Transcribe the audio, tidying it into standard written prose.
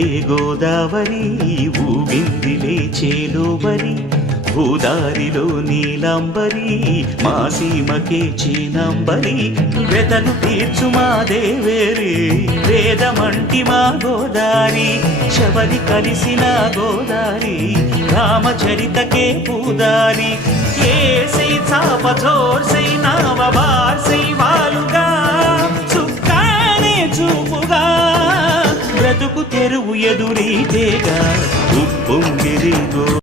ఊగితే గోదావరి ఊగిందిలే చేలోబరి భూదారిలో నీలాంబరి మా సీమకే చీనాంబరి వెతలు తీర్చు మా దేవేరి వేదమంటి మా గోదారి శబరి కలిసిన గోదారి రామచరితకే పూదారి ఏసై చాప చోర్సై నావ బార్సై వాలుగా సుక్కానే చూపుగా బ్రతుకు తెరువు ఎదురీతేగా ఉప్పొంగిరి గోదావరి.